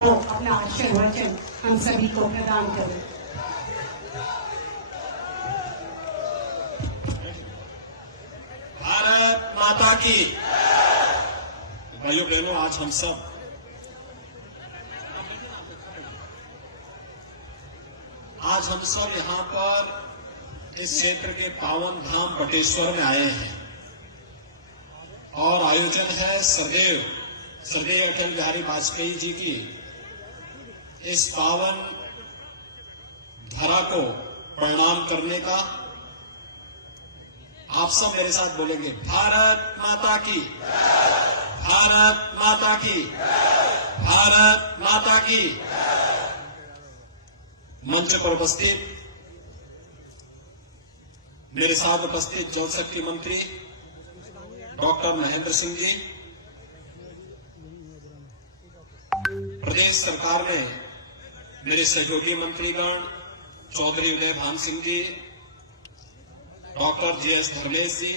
अपना आशीर्वचन हम सभी को प्रदान करें। भारत माता की। भाइयों बहनों, आज हम सब यहाँ पर इस क्षेत्र के पावन धाम बटेश्वर में आए हैं और आयोजन है स्वर्गीय अटल बिहारी वाजपेयी जी की इस पावन धरा को प्रणाम करने का। आप सब मेरे साथ बोलेंगे, भारत माता की, भारत माता की, भारत माता की। मंच पर उपस्थित मेरे साथ उपस्थित जल शक्ति मंत्री डॉक्टर महेंद्र सिंह जी, प्रदेश सरकार में मेरे सहयोगी मंत्रीगण चौधरी उदय भान सिंह जी, डॉक्टर जीएस धर्मेश जी,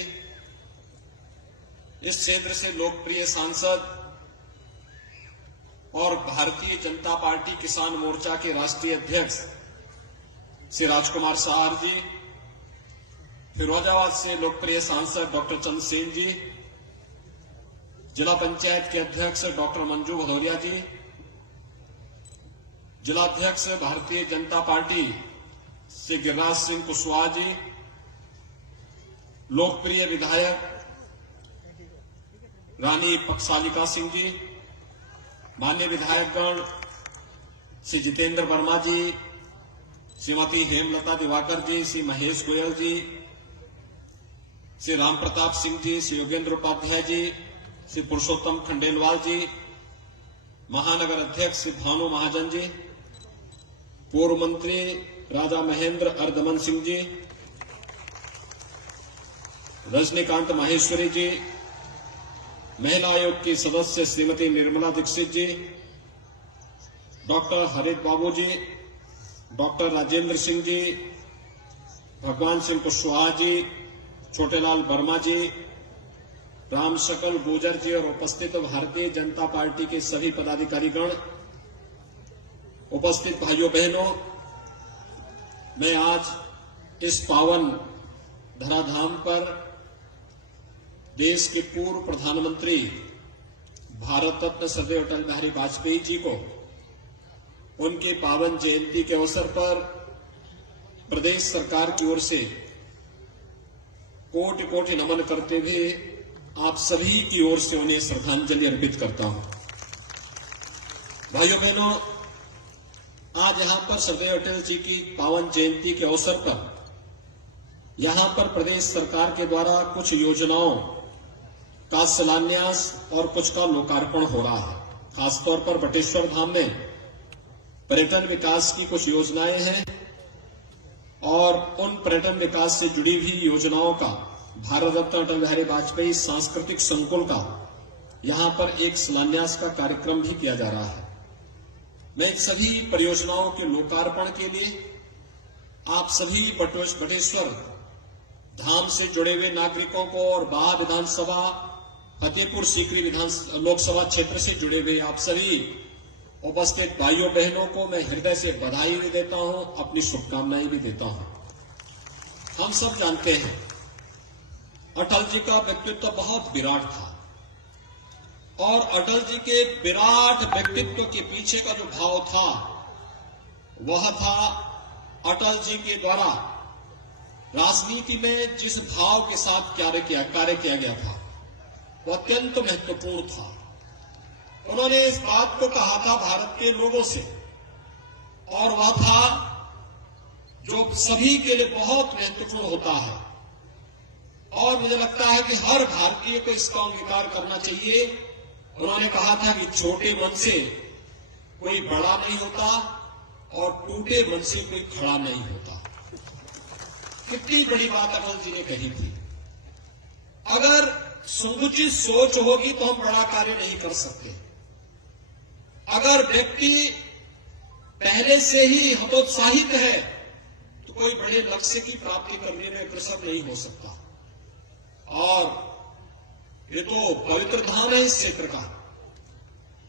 इस क्षेत्र से लोकप्रिय सांसद और भारतीय जनता पार्टी किसान मोर्चा के राष्ट्रीय अध्यक्ष श्री राजकुमार सहार जी, फिरोजाबाद से लोकप्रिय सांसद डॉक्टर चंद्रसेन जी, जिला पंचायत के अध्यक्ष डॉक्टर मंजू भदौरिया जी, जिलाध्यक्ष भारतीय जनता पार्टी श्री गिरिराज सिंह कुशवाहा जी, लोकप्रिय विधायक रानी पक्षालिका सिंह जी, माननीय विधायकगण श्री जितेंद्र वर्मा जी, श्रीमती हेमलता दिवाकर जी, श्री महेश गोयल जी, श्री राम प्रताप सिंह जी, श्री योगेंद्र उपाध्याय जी, श्री पुरुषोत्तम खंडेलवाल जी, महानगर अध्यक्ष श्री भानु महाजन जी, पूर्व मंत्री राजा महेंद्र अर्दमन सिंह जी, रजनीकांत माहेश्वरी जी, महिला आयोग की सदस्य श्रीमती निर्मला दीक्षित जी, डॉक्टर हरित बाबू जी, डॉक्टर राजेंद्र सिंह जी, भगवान सिंह कुशवाहा जी, छोटेलाल वर्मा जी, राम शकल गुर्जर जी और उपस्थित भारतीय जनता पार्टी के सभी पदाधिकारीगण, उपस्थित भाइयों बहनों, मैं आज इस पावन धराधाम पर देश के पूर्व प्रधानमंत्री भारत रत्न स्वर्गीय अटल बिहारी वाजपेयी जी को उनकी पावन जयंती के अवसर पर प्रदेश सरकार की ओर से कोटि कोटि नमन करते हुए आप सभी की ओर से उन्हें श्रद्धांजलि अर्पित करता हूं। भाइयों बहनों, आज यहां पर स्वर्गीय अटल जी की पावन जयंती के अवसर पर यहां पर प्रदेश सरकार के द्वारा कुछ योजनाओं का शिलान्यास और कुछ का लोकार्पण हो रहा है। खासतौर पर बटेश्वर धाम में पर्यटन विकास की कुछ योजनाएं हैं और उन पर्यटन विकास से जुड़ी हुई योजनाओं का भारत रत्न अटल बिहारी वाजपेयी सांस्कृतिक संकुल का यहां पर एक शिलान्यास का कार्यक्रम भी किया जा रहा है। मैं इन सभी परियोजनाओं के लोकार्पण के लिए आप सभी बटेश्वर धाम से जुड़े हुए नागरिकों को और बाह विधानसभा फतेहपुर सीकरी लोकसभा क्षेत्र से जुड़े हुए आप सभी उपस्थित भाइयों बहनों को मैं हृदय से बधाई भी देता हूं, अपनी शुभकामनाएं भी देता हूं। हम सब जानते हैं अटल जी का व्यक्तित्व बहुत विराट था और अटल जी के विराट व्यक्तित्व के पीछे का जो भाव था वह था अटल जी के द्वारा राजनीति में जिस भाव के साथ कार्य किया गया था वह अत्यंत महत्वपूर्ण था। उन्होंने इस बात को कहा था भारत के लोगों से और वह था जो सभी के लिए बहुत महत्वपूर्ण होता है और मुझे लगता है कि हर भारतीय को इसका अंगीकार करना चाहिए। उन्होंने कहा था कि छोटे मन से कोई बड़ा नहीं होता और टूटे मन से कोई खड़ा नहीं होता। कितनी बड़ी बात अटल जी ने कही थी। अगर संकुचित सोच होगी तो हम बड़ा कार्य नहीं कर सकते। अगर व्यक्ति पहले से ही हतोत्साहित है तो कोई बड़े लक्ष्य की प्राप्ति करने में अग्रसर नहीं हो सकता। और ये तो पवित्र धाम है इस क्षेत्र का,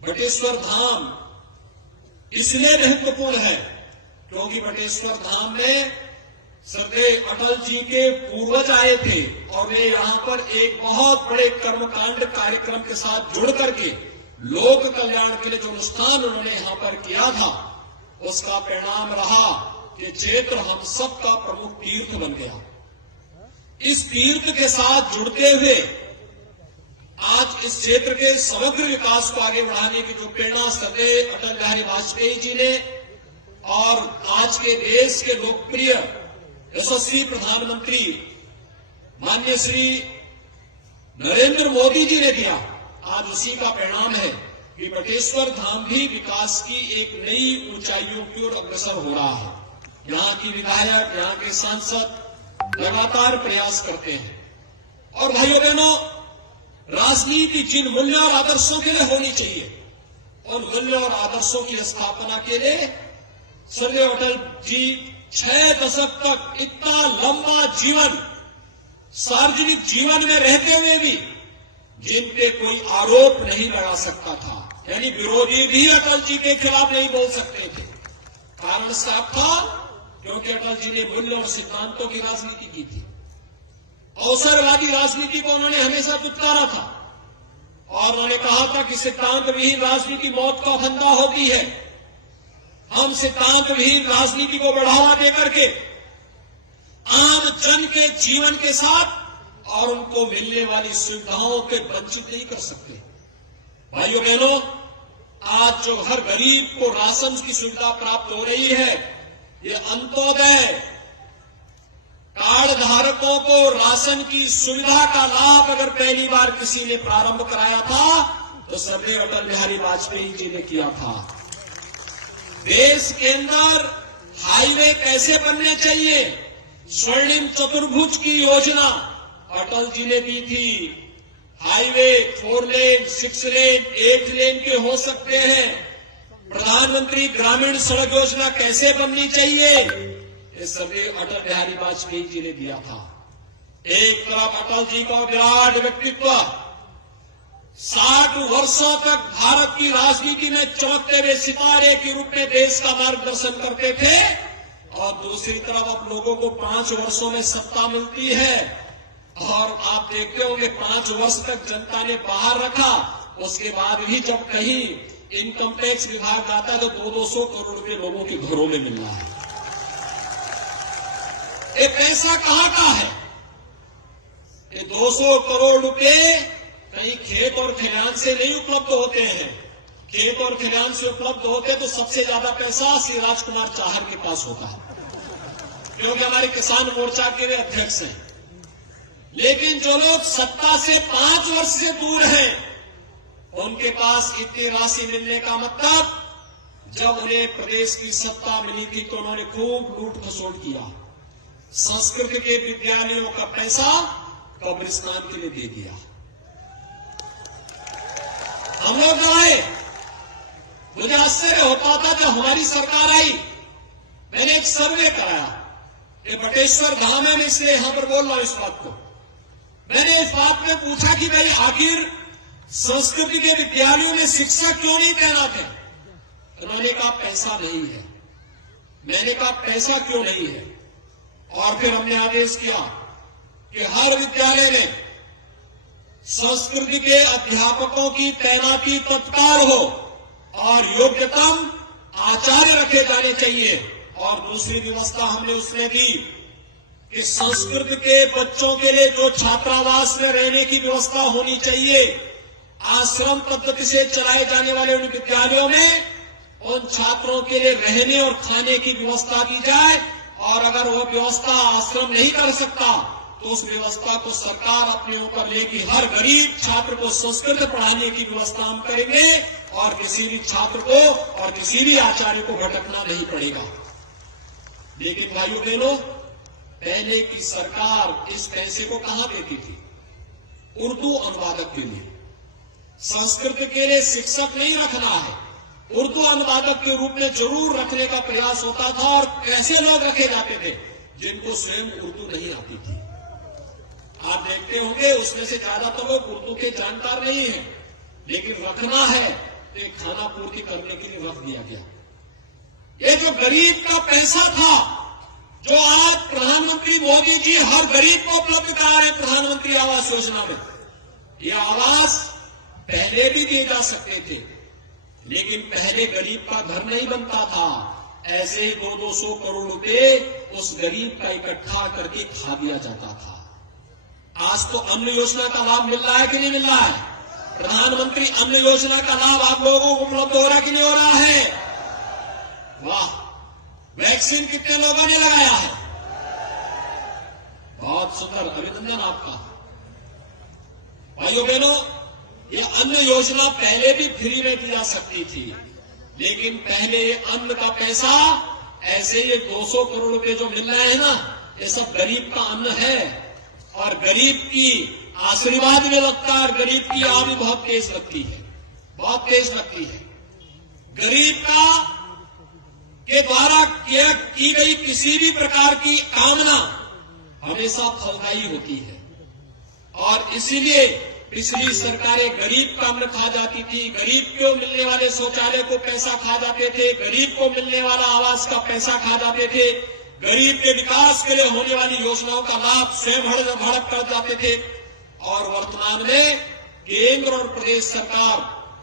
बटेश्वर धाम इसलिए महत्वपूर्ण है क्योंकि बटेश्वर धाम में श्रद्धेय अटल जी के पूर्वज आए थे और वे यहाँ पर एक बहुत बड़े कर्मकांड कार्यक्रम के साथ जुड़ करके लोक कल्याण के लिए जो अनुष्ठान उन्होंने यहाँ पर किया था, उसका परिणाम रहा कि क्षेत्र हम सबका प्रमुख तीर्थ बन गया। इस तीर्थ के साथ जुड़ते हुए आज इस क्षेत्र के समग्र विकास को आगे बढ़ाने की जो प्रेरणा श्रद्धेय अटल बिहारी वाजपेयी जी ने और आज के देश के लोकप्रिय यशस्वी प्रधानमंत्री माननीय श्री नरेंद्र मोदी जी ने दिया, आज उसी का परिणाम है कि बटेश्वर धाम भी विकास की एक नई ऊंचाइयों की ओर अग्रसर हो रहा है। यहाँ की विधायक, यहाँ के सांसद लगातार प्रयास करते हैं। और भाइयों बहनों, राजनीति जिन मूल्यों और आदर्शों के लिए होनी चाहिए, उन मूल्यों और आदर्शों की स्थापना के लिए श्रद्धेय अटल जी 6 दशक तक इतना लंबा जीवन सार्वजनिक जीवन में रहते हुए भी जिन पे कोई आरोप नहीं लगा सकता था, यानी विरोधी भी अटल जी के खिलाफ नहीं बोल सकते थे। कारण साफ था क्योंकि अटल जी ने मूल्य और सिद्धांतों की राजनीति की थी। अवसरवादी राजनीति को उन्होंने हमेशा दुत्कारा था और उन्होंने कहा था कि सिद्धांत विहीन राजनीति मौत का फंदा होती है। हम सिद्धांत विहीन राजनीति को बढ़ावा देकर के आम जन के जीवन के साथ और उनको मिलने वाली सुविधाओं के वंचित नहीं कर सकते। भाइयों बहनों, आज जो हर गरीब को राशन की सुविधा प्राप्त हो रही है, ये अंत्योदय कार्ड धारकों को राशन की सुविधा का लाभ अगर पहली बार किसी ने प्रारंभ कराया था तो श्रद्धेय अटल बिहारी वाजपेयी जी ने किया था। देश के अंदर हाईवे कैसे बनने चाहिए, स्वर्णिम चतुर्भुज की योजना अटल जी ने दी थी। हाईवे 4 लेन, 6 लेन, 8 लेन के हो सकते हैं। प्रधानमंत्री ग्रामीण सड़क योजना कैसे बननी चाहिए, ये सभी अटल बिहारी वाजपेयी जी ने दिया था। एक तरफ अटल जी का विराट व्यक्तित्व 60 वर्षों तक भारत की राजनीति में चमकते हुए सितारे के रूप में देश का मार्गदर्शन करते थे और दूसरी तरफ अब लोगों को 5 वर्षों में सत्ता मिलती है और आप देखते होंगे 5 वर्ष तक जनता ने बाहर रखा, उसके बाद भी जब कहीं इनकम टैक्स विभाग जाता है तो 200 करोड़ रुपए लोगों के घरों में मिल रहा है। ये पैसा कहां का है? ये 200 करोड़ रुपए कहीं खेत और खलिहान से नहीं उपलब्ध होते हैं। खेत और खलिहान से उपलब्ध होते तो सबसे ज्यादा पैसा श्री राजकुमार चाहर के पास होता है, क्योंकि हमारे किसान मोर्चा के वे अध्यक्ष हैं। लेकिन जो लोग सत्ता से 5 वर्ष से दूर हैं, उनके पास इतनी राशि मिलने का मतलब, जब उन्हें प्रदेश की सत्ता मिली थी तो उन्होंने खूब लूट खसोट किया। संस्कृत के विद्यालयों का पैसा कब्रिस्तान के लिए दे दिया। हम लोग गए, मुझे आश्चर्य होता था जब हमारी सरकार आई। मैंने एक सर्वे कराया, ये बटेश्वर धाम है, मैं इसलिए यहां पर बोल रहा हूं इस बात को। मैंने इस बात में पूछा कि भाई आखिर संस्कृति के विद्यालयों में शिक्षक क्यों नहीं तैनात है? उन्होंने कहा पैसा नहीं है। मैंने कहा पैसा क्यों नहीं है? और फिर हमने आदेश किया कि हर विद्यालय में संस्कृति के अध्यापकों की तैनाती तत्काल हो और योग्यतम आचार्य रखे जाने चाहिए। और दूसरी व्यवस्था हमने उसमें दी कि संस्कृत के बच्चों के लिए जो छात्रावास में रहने की व्यवस्था होनी चाहिए, आश्रम पद्धति से चलाए जाने वाले उन विद्यालयों में उन छात्रों के लिए रहने और खाने की व्यवस्था की जाए। और अगर वह व्यवस्था आश्रम नहीं कर सकता तो उस व्यवस्था को सरकार अपने ऊपर लेगी। हर गरीब छात्र को संस्कृत पढ़ाने की व्यवस्था हम करेंगे और किसी भी छात्र को और किसी भी आचार्य को भटकना नहीं पड़ेगा। लेकिन भाइयों बहनों, पहले की सरकार इस पैसे को कहां देती थी? उर्दू अनुवादक के लिए। संस्कृत के लिए शिक्षक नहीं रखना है, उर्दू अनुवादक के रूप में जरूर रखने का प्रयास होता था। और कैसे लोग रखे जाते थे? जिनको स्वयं उर्दू नहीं आती थी। आप देखते होंगे उसमें से ज्यादातर लोग उर्दू के जानकार नहीं हैं, लेकिन रखना है तो खाना पूर्ति करने के लिए रख दिया गया। ये जो गरीब का पैसा था, जो आज प्रधानमंत्री मोदी जी हर गरीब को उपलब्ध करा रहे हैं प्रधानमंत्री आवास योजना में, ये आवास पहले भी दिए जा सकते थे, लेकिन पहले गरीब का घर नहीं बनता था। ऐसे ही 200 करोड़ रुपए उस गरीब का इकट्ठा करके खा दिया जाता था। आज तो अन्न योजना का लाभ मिल रहा है कि नहीं मिल रहा है? प्रधानमंत्री अन्न योजना का लाभ आप लोगों को उपलब्ध हो रहा है कि नहीं हो रहा है? वाह, वैक्सीन कितने लोगों ने लगाया है? बहुत सुंदर, अभिनंदन आपका। भाइयों बहनों, ये अन्न योजना पहले भी फ्री में दी जा सकती थी, लेकिन पहले ये अन्न का पैसा, ऐसे ये 200 करोड़ रुपए जो मिल रहे हैं ना, ये सब गरीब का अन्न है, और गरीब की आशीर्वाद में लगता है, और गरीब की आग भी बहुत तेज लगती है, बहुत तेज लगती है। गरीब का के द्वारा की गई किसी भी प्रकार की कामना हमेशा फलदायी होती है, और इसीलिए पिछली सरकारें गरीब का अन्न खा जाती थी, गरीब को मिलने वाले शौचालय को पैसा खा जाते थे, गरीब को मिलने वाला आवास का पैसा खा जाते थे, गरीब के विकास के लिए होने वाली योजनाओं का लाभ स्वयं हड़प कर जाते थे। और वर्तमान में केंद्र और प्रदेश सरकार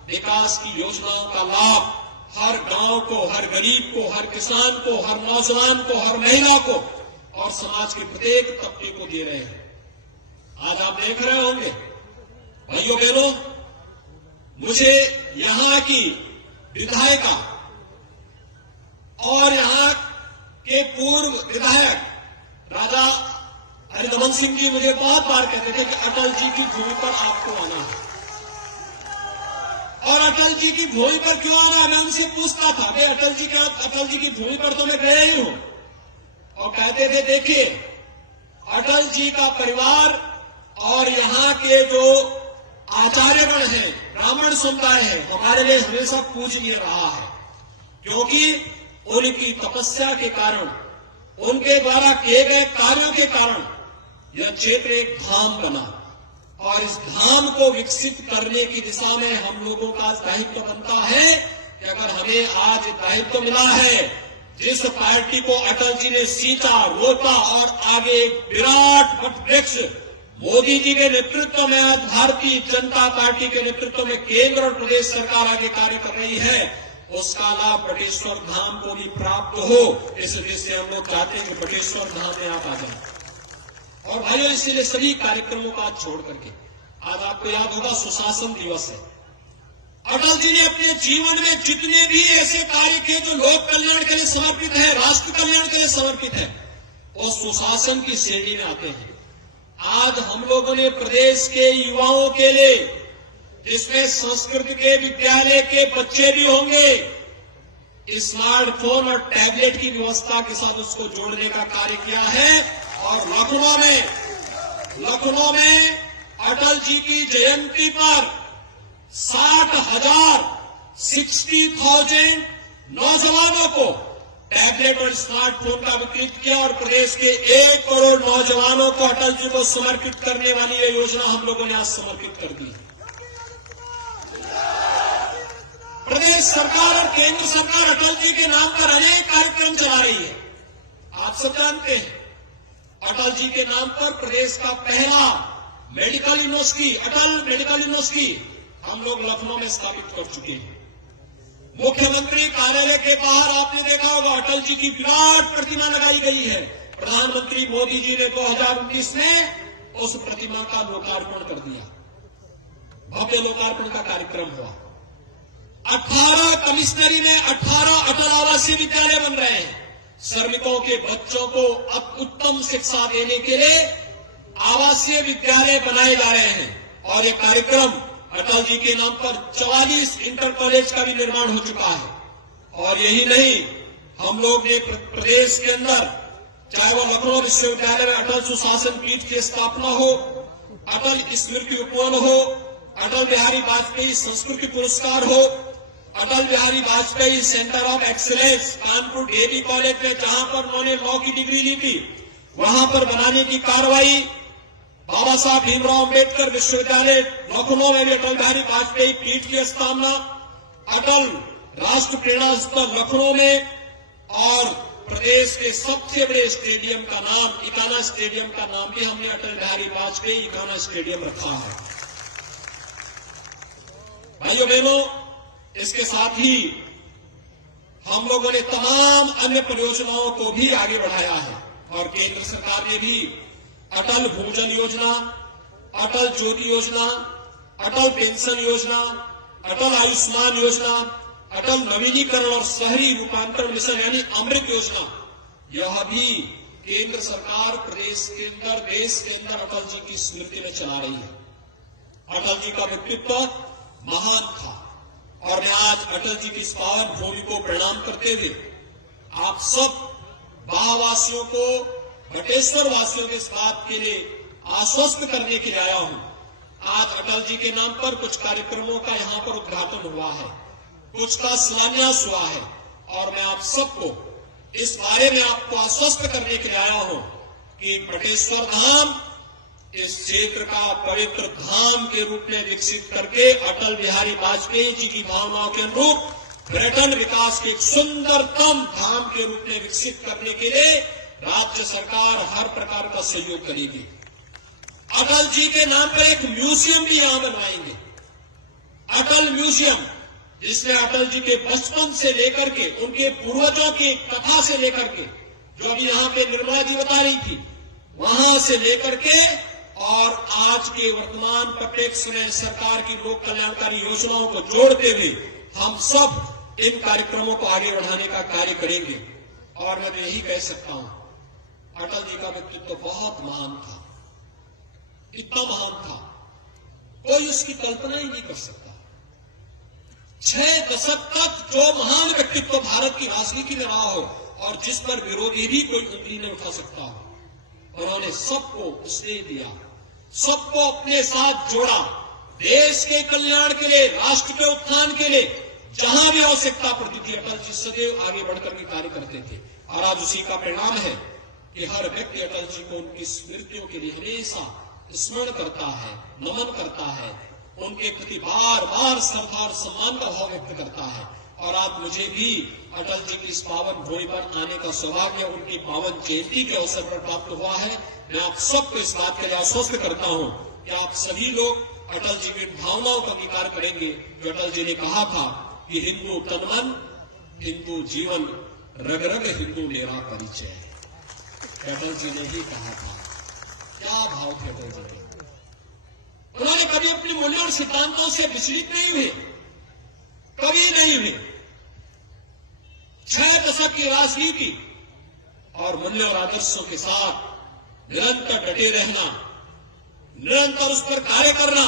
विकास की योजनाओं का लाभ हर गांव को, हर गरीब को, हर किसान को, हर नौजवान को, हर महिला को और समाज के प्रत्येक तबके को दे रहे हैं। आज आप देख रहे होंगे भाइयों बहनों, मुझे यहां की विधायिका और यहां के पूर्व विधायक राजा हरिदमन सिंह जी मुझे बहुत बार कहते थे कि अटल जी की भूमि पर आपको आना है, और अटल जी की भूमि पर क्यों आना है? मैं उनसे पूछता था, भाई अटल जी की भूमि पर तो मैं गया ही हूं, और कहते थे देखिए अटल जी का परिवार और यहां के जो आचार्यगण है, ब्राह्मण समुदाय है, हमारे लिए हमेशा पूजनीय रहा है, क्योंकि उनकी तपस्या के कारण, उनके द्वारा किए गए कार्यों के कारण यह क्षेत्र एक धाम बना, और इस धाम को विकसित करने की दिशा में हम लोगों का दायित्व बनता है कि अगर हमें आज दायित्व मिला है, जिस पार्टी को अटल जी ने सींचा, रोपा और आगे एक विराट वटवृक्ष मोदी जी के नेतृत्व में, आज भारतीय जनता पार्टी के नेतृत्व में केंद्र और प्रदेश सरकार आगे कार्य कर रही है, उसका लाभ बटेश्वर धाम को भी प्राप्त हो। इस दृष्टि से हम लोग चाहते हैं कि बटेश्वर धाम में आप आ जाए। और भाइयों, इसीलिए सभी कार्यक्रमों का छोड़ करके आज आपको याद होगा सुशासन दिवस है। अटल जी ने अपने जीवन में जितने भी ऐसे कार्य किए जो लोक कल्याण के लिए समर्पित है, राष्ट्र कल्याण के लिए समर्पित है, वो सुशासन की श्रेणी में आते हैं। आज हम लोगों ने प्रदेश के युवाओं के लिए, जिसमें संस्कृत के विद्यालय के बच्चे भी होंगे, स्मार्टफोन और टैबलेट की व्यवस्था के साथ उसको जोड़ने का कार्य किया है। और लखनऊ में अटल जी की जयंती पर 60,000 नौजवानों को टैबलेट और स्मार्टफोन का वितरित किया, और प्रदेश के 1 करोड़ नौजवानों को अटल जी को समर्पित करने वाली ये योजना हम लोगों ने आज समर्पित कर दी। प्रदेश सरकार और केंद्र सरकार अटल जी के नाम पर अनेक कार्यक्रम चला रही है। आप सब जानते हैं, अटल जी के नाम पर प्रदेश का पहला मेडिकल यूनिवर्सिटी, अटल मेडिकल यूनिवर्सिटी, हम लोग लखनऊ में स्थापित कर चुके हैं। मुख्यमंत्री कार्यालय के बाहर आपने देखा होगा अटल जी की विराट प्रतिमा लगाई गई है। प्रधानमंत्री मोदी जी ने 2019 में उस प्रतिमा का लोकार्पण कर दिया, भव्य लोकार्पण का कार्यक्रम हुआ। 18 कमिश्नरी में 18 अटल आवासीय विद्यालय बन रहे हैं। श्रमिकों के बच्चों को अब उत्तम शिक्षा देने के लिए आवासीय विद्यालय बनाए जा रहे हैं, और ये कार्यक्रम अटल जी के नाम पर 44 इंटर कॉलेज का भी निर्माण हो चुका है। और यही नहीं, हम लोग ने प्रदेश के अंदर, चाहे वो लखनऊ विश्वविद्यालय में अटल सुशासन पीठ की स्थापना हो, अटल स्मृति उपवन हो, अटल बिहारी वाजपेयी संस्कृति पुरस्कार हो, Atal Bihari Vajpayee centre of excellence Kanpur DAV college में, जहां पर उन्होंने लॉ की डिग्री ली थी, वहां पर बनाने की कार्रवाई, बाबा साहब भीमराव अम्बेडकर विश्वविद्यालय लखनऊ में भी अटल बिहारी वाजपेयी पीठ की स्थापना, अटल राष्ट्र प्रेरणा स्थल लखनऊ में, और प्रदेश के सबसे बड़े स्टेडियम का नाम, इकाना स्टेडियम का नाम भी हमने अटल बिहारी वाजपेयी इकाना स्टेडियम रखा है। भाइयों बहनों, इसके साथ ही हम लोगों ने तमाम अन्य परियोजनाओं को भी आगे बढ़ाया है और केंद्र सरकार ने भी अटल भूजल योजना, अटल ज्योति योजना, अटल पेंशन योजना, अटल आयुष्मान योजना, अटल नवीनीकरण और शहरी रूपांतरण मिशन यानी अमृत योजना, यह भी केंद्र सरकार प्रदेश के अंदर, देश के अंदर अटल जी की स्मृति में चला रही है। अटल जी का व्यक्तित्व महान था और मैं आज अटल जी की इस पावन भूमि को प्रणाम करते हुए आप सब बाहवासियों को, बटेश्वर वासियों के इस बात के लिए आश्वस्त करने के लिए आया हूं। आज अटल जी के नाम पर कुछ कार्यक्रमों का यहां पर उद्घाटन हुआ है, कुछ का शिलान्यास हुआ है और मैं आप सबको इस बारे में आपको आश्वस्त करने के लिए आया हूं कि बटेश्वर धाम इस क्षेत्र का पवित्र धाम के रूप में विकसित करके अटल बिहारी वाजपेयी जी की भावनाओं के अनुरूप पर्यटन विकास के एक सुंदरतम धाम के रूप में विकसित करने के लिए राज्य सरकार हर प्रकार का सहयोग करेगी। अटल जी के नाम पर एक म्यूजियम भी यहां बनवाएंगे, अटल म्यूजियम, जिसमें अटल जी के बचपन से लेकर के, उनके पूर्वजों की कथा से लेकर के, जो अभी यहां पे निर्मला जी बता रही थी, वहां से लेकर के और आज के वर्तमान प्रत्येक समय सरकार की लोक कल्याणकारी योजनाओं को जोड़ते हुए हम सब इन कार्यक्रमों को आगे बढ़ाने का कार्य करेंगे। और मैं यही कह सकता हूं, अटल जी का व्यक्तित्व बहुत महान था, इतना महान था कोई उसकी कल्पना ही नहीं कर सकता। 6 दशक तक जो महान व्यक्तित्व भारत की राजनीति में रहा हो और जिस पर विरोधी भी कोई उंगली नहीं उठा सकता हो, उन्होंने सबको स्नेह दिया, सबको अपने साथ जोड़ा, देश के कल्याण के लिए, राष्ट्र के उत्थान के लिए जहां भी आवश्यकता पड़ती थी अटल जी सदैव आगे बढ़कर के कार्य करते थे। और आज उसी का परिणाम है कि हर व्यक्ति अटल जी को उनकी स्मृतियों के लिए हमेशा स्मरण करता है, नमन करता है, उनके प्रति बार बार श्रद्धा और सम्मान का भाव व्यक्त करता है। और आज मुझे भी अटल जी की इस पावन भूमि पर आने का सौभाग्य उनकी पावन जयंती के अवसर पर प्राप्त हुआ है। मैं आप सबको इस बात के लिए आश्वस्त करता हूं कि आप सभी लोग अटल जी की भावनाओं का अंगीकार करेंगे, जो अटल जी ने कहा था कि हिंदू तन मन, हिंदू जीवन, रग रग हिंदू मेरा परिचय। अटल जी ने ही कहा था। क्या भाव थे अटल जी के। उन्होंने कभी अपने मूल्यों और सिद्धांतों से विचलित नहीं हुए, कभी नहीं हुए। 6 दशक की राजनीति और मूल्य और आदर्शों के साथ निरंतर डटे रहना, निरंतर उस पर कार्य करना,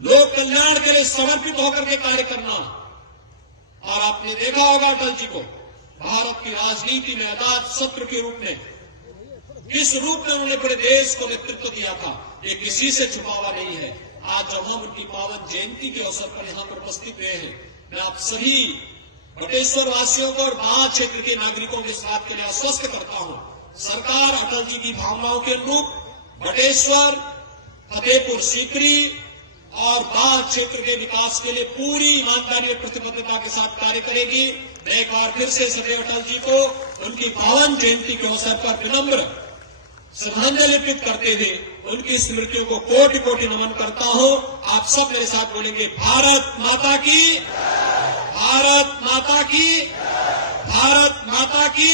लोक कल्याण के लिए समर्पित होकर के कार्य करना। और आपने देखा होगा अटल जी को भारत की राजनीति में अजात शत्रु के रूप में, किस रूप में उन्होंने पूरे देश को नेतृत्व दिया था, ये किसी से छुपा हुआ नहीं है। आज जब हम उनकी पावन जयंती के अवसर पर यहां पर उपस्थित हुए हैं, मैं आप सभी बटेश्वर वासियों को और बाढ़ क्षेत्र के नागरिकों के साथ के लिए आश्वस्त करता हूं, सरकार अटल जी की भावनाओं के अनुरूप बटेश्वर, फतेहपुर सीकरी और बाढ़ क्षेत्र के विकास के लिए पूरी ईमानदारी और प्रतिबद्धता के साथ कार्य करेगी। मैं एक बार फिर से सदैव अटल जी को उनकी पावन जयंती के अवसर पर विनम्र श्रद्धांजलि अर्पित करते हुए उनकी स्मृतियों को कोटि कोटि नमन करता हूं। आप सब मेरे साथ बोलेंगे, भारत माता की, भारत माता की, भारत माता की।